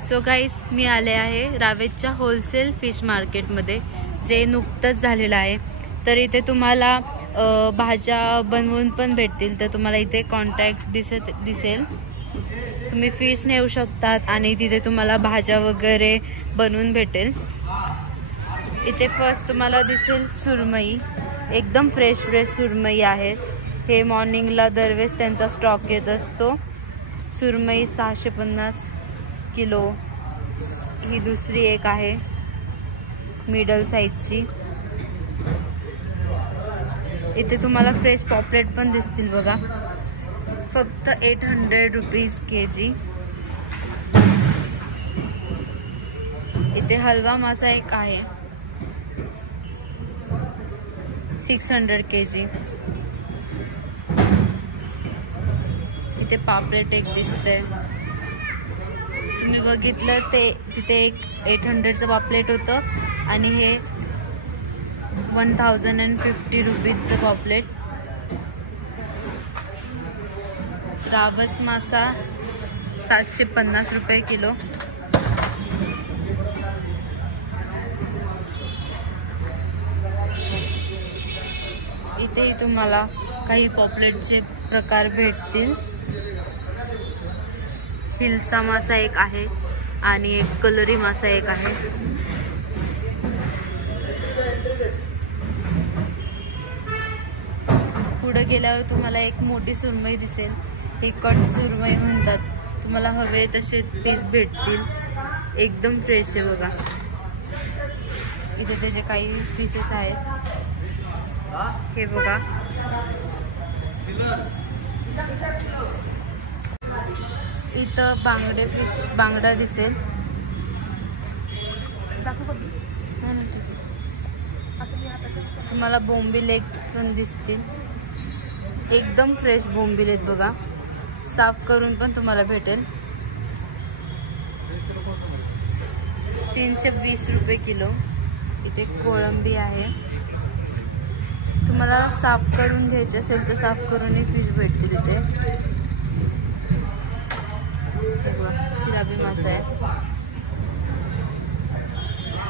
So guys, मी आले आहे रावेतच्या wholesale fish मार्केटमध्ये, जे नुकतंच झालेलं आहे. तर इथे तुम्हाला भाज्या बनवून पण भेटतील. तर तुम्हाला इथे कॉन्टॅक्ट दिसेल. तुम्ही फिश नेऊ शकतात आणि तिथे तुम्हाला भाज्या वगैरे बनवून भेटेल. इथे फर्स्ट तुम्हाला दिसेल सुरमई, एकदम फ्रेश सुरमई आहेत. हे मॉर्निंगला दरवेळेस त्यांचा स्टॉक येत असतो. सुरमई 650 किलो. ही दुसरी एक आहे मिडल साईजची. इथे तुम्हाला फ्रेश पॉपलेट पण दिसतील बघा, फक्त 800 रुपीज kg. इथे हलवा मासा एक आहे 600 kg. इथे पापलेट एक दिसतंय, तुम्ही बघितलं ते तिथे एक 800चं पापलेट होतं आणि हे 1050 रुपीजचं पॉपलेट. रावस मासा 750 रुपये किलो. इथेही तुम्हाला काही पॉपलेटचे प्रकार भेटतील. हिलसा मासा एक आहे आणि एक कलरी मासा एक आहे. पुढे गेल्यावर तुम्हाला एक मोठी सुरमई दिसेल. हे कट सुरमई म्हणतात. तुम्हाला हवे तसेच पीस भेटतील. एकदम फ्रेश आहे बघा. इथे त्याचे काही पीसेस आहेत. हे बघा, इथं बांगडा दिसेल. तुम्हाला बोंबील एक पण दिसतील. एकदम फ्रेश बोंबील आहेत बघा, साफ करून पण तुम्हाला भेटेल. 320 रुपये किलो. इथे कोळंबी आहे. तुम्हाला साफ करून घ्यायचे असेल तर साफ करूनही फिश भेटतील इथे. चिलापी मासा आहे.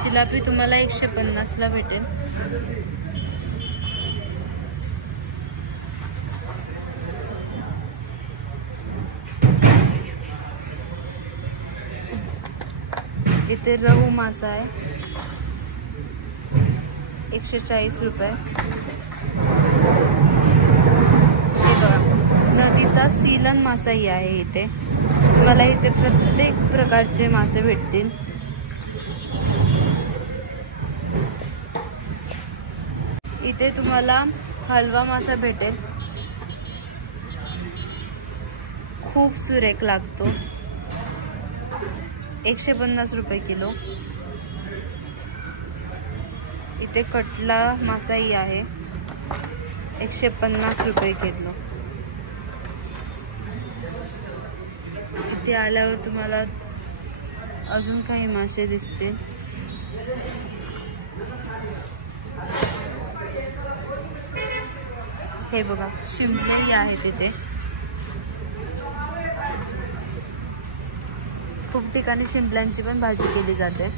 चिलापी तुम्हाला 150ला भेटेल. इथे रहू मासा आहे 140 रुपये. हे बघा, नदीचा सीलन मासाही आहे इथे. तुम्हाला इथे प्रत्येक प्रकारचे मासे भेटतील. इथे तुम्हाला हलवा मासा भेटेल. खूप सुरेख लागतो. 150 रुपये किलो. इथे कटला मासाही आहे 150 रुपये किलो. इथे आल्यावर तुम्हाला अजून काही मासे दिसतील. हे बघा, शिंपलेही आहे तिथे. खूप ठिकाणी शिंपल्यांची पण भाजी केली जाते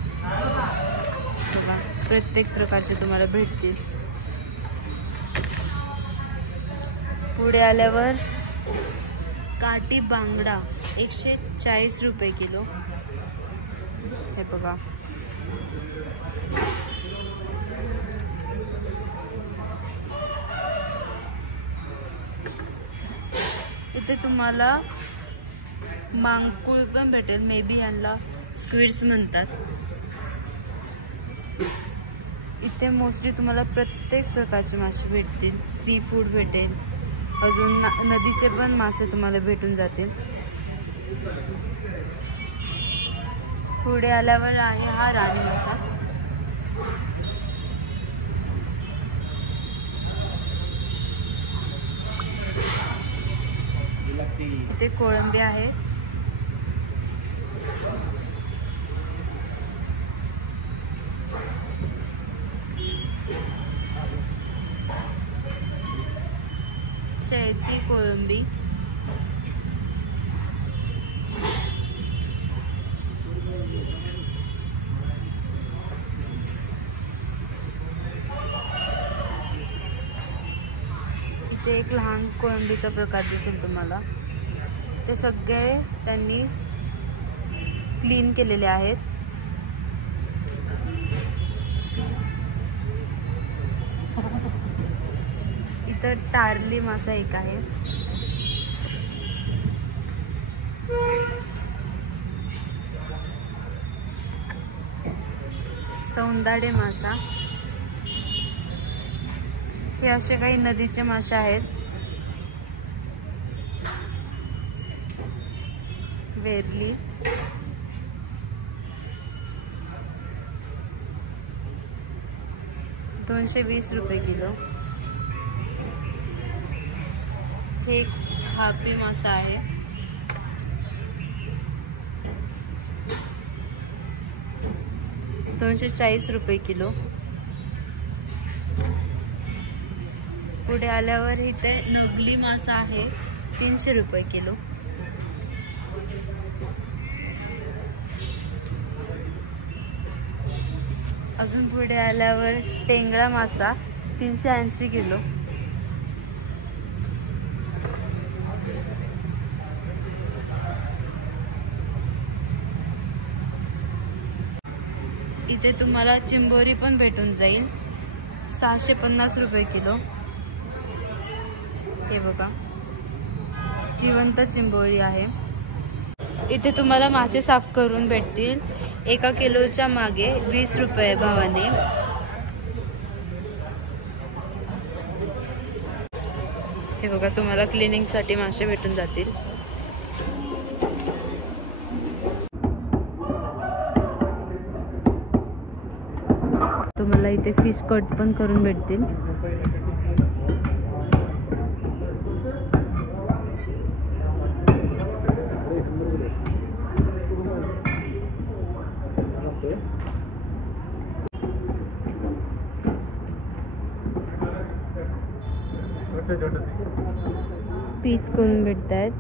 बघा. प्रत्येक प्रकारचे तुम्हाला भेटतील. पुढे आल्यावर काठी बांगडा 140 रुपये किलो. हे बघा, इथे तुम्हाला मांकुळ पण भेटेल. मे बी यांना स्क्विड्स म्हणतात. इथे मोस्टली तुम्हाला प्रत्येक प्रकारचे मासे भेटतील. सी फूड भेटेल. अजून नदीचे पण मासे तुम्हाला भेटून जातील. पुढे आल्यावर आहे हा राणी मासा. इथे कोळंबी आहे. शैती कोळंबी. एक लहान कोळंबीचा प्रकार दिसेल तुम्हाला. ते सगळे त्यांनी क्लीन केलेले आहेत. इथं टारली मासा एक आहे. सौंदाडे मासा. हे असे काही नदीचे मासे आहेत. वेरली. ₹220 किलो. हे खापी मासा आहे. ₹240 किलो. पुढे आल्यावर इथे नगली मासा आहे. ₹300 किलो. अजून पुढे आल्यावर टेंगळा मासा 380 किलो. इथे तुम्हाला चिंबोरी पण भेटून जाईल. ₹650 किलो. हे बघा, जिवंत चिंबोरी आहे. इथे तुम्हाला मासे साफ करून भेटतील. 1 किलोच्या मागे ₹20 भावाने. हे बघा, तुम्हाला क्लिनिंगसाठी मासे भेटून जातील. तुम्हाला इथे फिश कट पण करून भेटतील. पीस करून भेटत आहेत.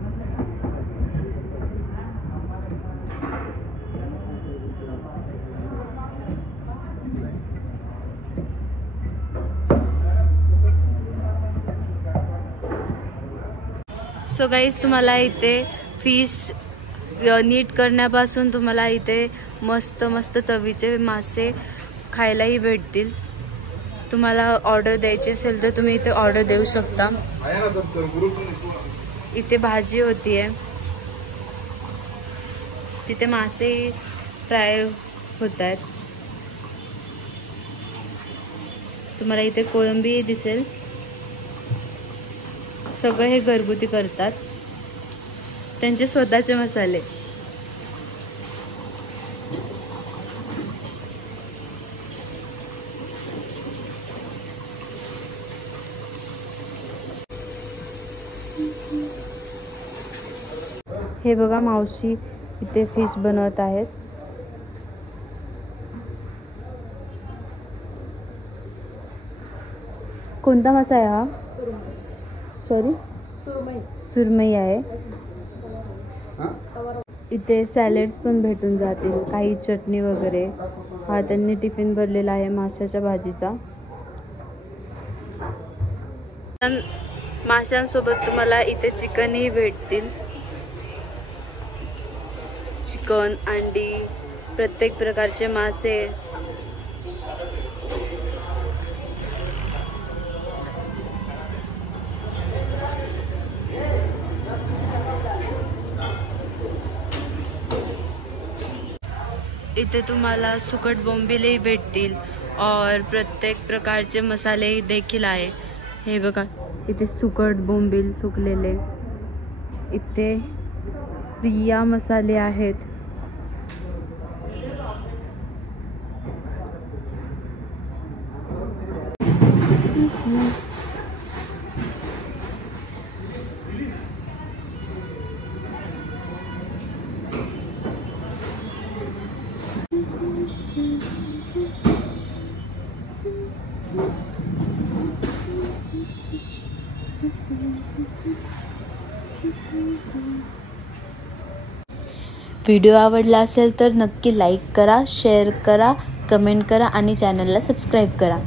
सो गाईज, तुम्हाला इथे फिश नीट करण्यापासून तुम्हाला इथे मस्त मस्त चवीचे मासे खायलाही भेटतील. तुम्हाला ऑर्डर द्यायची असेल तर तुम्ही इथे ऑर्डर देऊ शकता. इथे भाजी होतीये. तिथे मासे फ्राय होत आहेत. तुम्हाला इथे कोळंबी दिसेल. सगळं हे घरगुती करतात. त्यांचे स्वतःचे मसाले. हे बघा, मावशी इथे फिश बनवत आहेत. कोणता मासा आहे हा? सॉरी, सुरमई आहे. इथे सॅलेड्स पण भेटून जातील. काही चटणी वगैरे. हा त्यांनी टिफिन भरलेला आहे माशाच्या भाजीचा. माशांसोबत तुम्हाला इथे चिकनही भेटतील. चिकन, अंडी, प्रत्येक प्रकारचे मासे. इथे तुम्हाला सुकट बोंबिलही भेटतील और प्रत्येक प्रकारचे मसाले देखील आहे. हे बघा, इथे सुकट बोंबील सुकलेले. इथे प्रिया मसाले आहेत. व्हिडिओ आवडला असेल तर नक्की लाईक करा, शेअर करा, कमेंट करा आणि चॅनलला सबस्क्राईब करा.